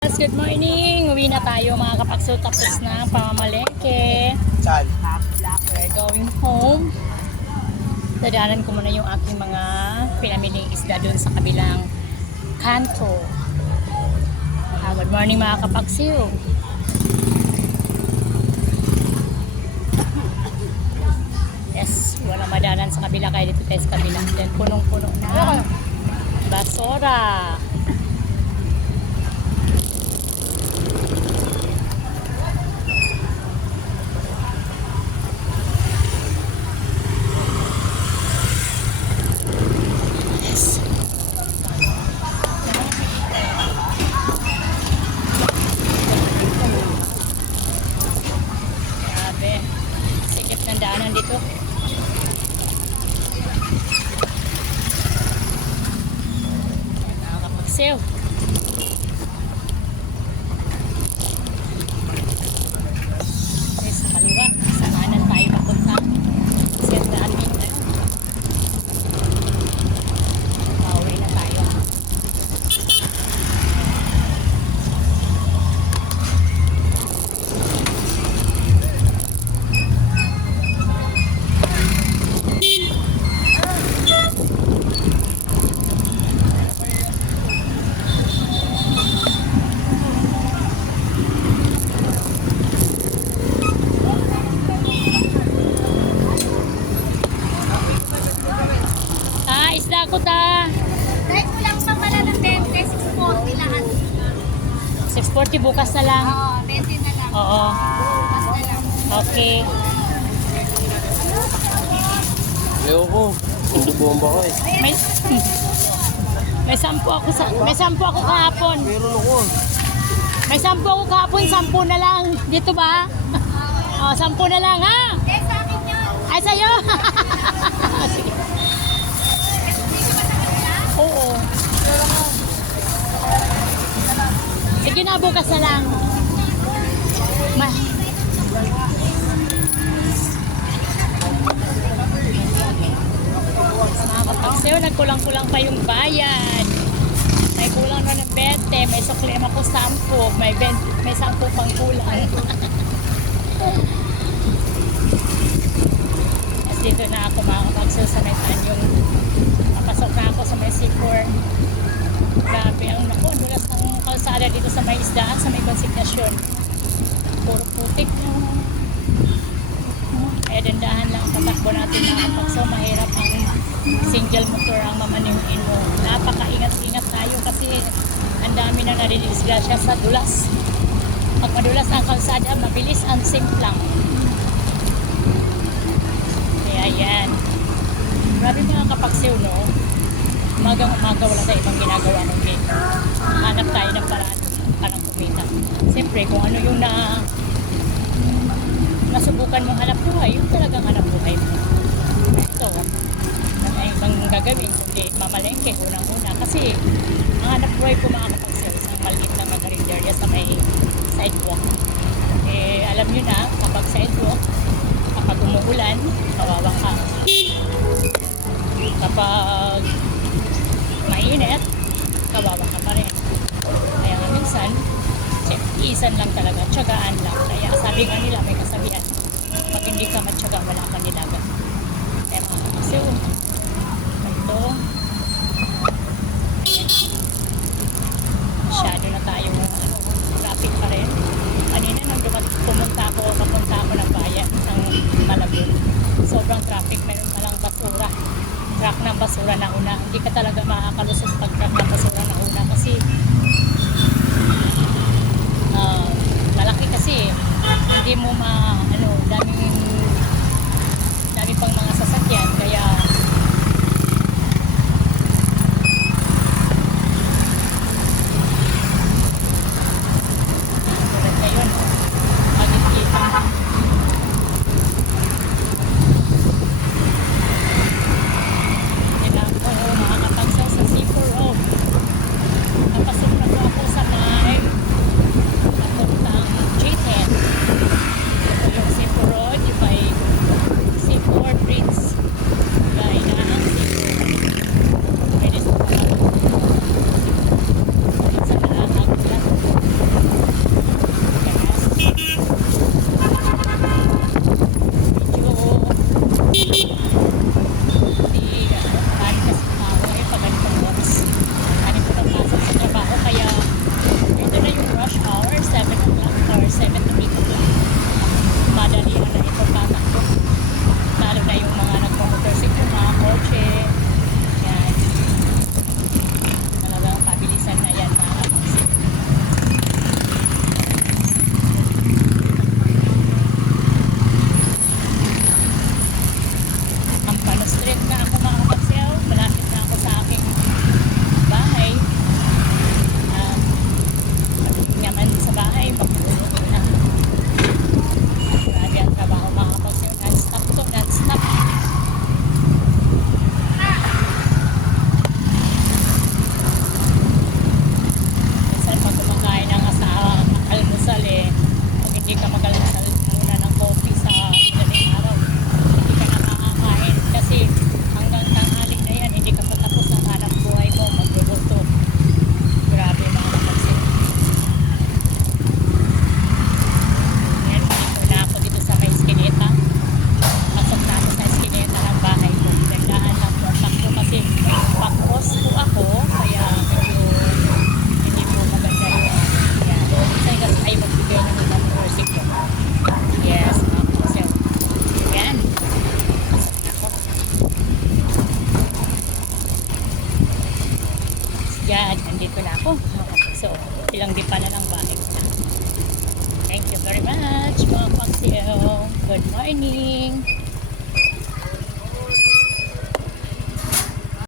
Yes, good morning. Uwi na tayo mga kapakso tapos na ang pamamalengke. Saan? We're going home. Dadaanan ko muna yung aking mga pinamiling isda doon sa kabilang kanto. Ah, good morning mga kapakso. Yes, wala madanan sa kabila kaya dito tayo sa kabila. Then punong-puno na. Basura. Yes. yourself. 640 bukas na lang. Oo, 20 na lang. Oo. Mas na lang. Okay. Ayoko. Hindi bomba ko eh. May May sampu ako sa may sampu ako kahapon. Meron ako. May sampu ako kahapon, sampu na lang. Dito ba? Oh, sampu na lang ha. Sa akin yun. Ay sa'yo. Sige. na, bukas na lang. Ma mga kapagsayo, nagkulang-kulang pa yung bayad. May kulang na ng 20, may suklima ko 10, may 20, may 10 pang kulang. Tapos dito na ako mga kapagsayo sa yung papasok na ako sa may C4. Grabe, ang naku, dulas ng kalsada dito sa may isdaan, sa may konsignasyon. Puro putik na. Kaya dandahan lang ang patakbo natin mga kapagsaw. Mahirap ang single motor ang mamanihin mo. Napaka-ingat-ingat tayo kasi ang dami na nadidisgrasya sa dulas. Pag madulas ang kalsada, mabilis ang simplang. Kaya yan. Grabe mga kapagsiw, no? Umagang umaga wala tayong ibang ginagawa ng game. Hanap tayo ng paraan para kumita. Siyempre, kung ano yung na nasubukan mong hanap buhay, yung talagang hanap buhay mo. Ito, wala ibang gagawin, kundi mamalengke unang-una. Kasi, ang hanap buhay ko mga kapagsiw, isang maliit na magarinderya sa may sidewalk. Eh, alam nyo na, kapag sidewalk, kapag umuulan, kawawa ka. Kapag mainit, kawawa ka pa rin. Kaya nga minsan, iisan lang talaga, tiyagaan lang. Kaya sabi nga nila, may kasabihan, pag hindi ka matyaga, wala kang nilaga. Kaya mga kapasiw, ito, masyado na tayo, traffic pa rin. Kanina dumat, pumunta ako, papunta ako ng bayan ng Malabon. Sobrang traffic, meron basura na una. Hindi ka talaga makakalusot pag truck ng basura na una kasi ah, malaki kasi hindi mo ma ano straight na ako. Nandito na ako. So, ilang di pa lang bahay na. Thank you very much, mga paksiyo. Good morning.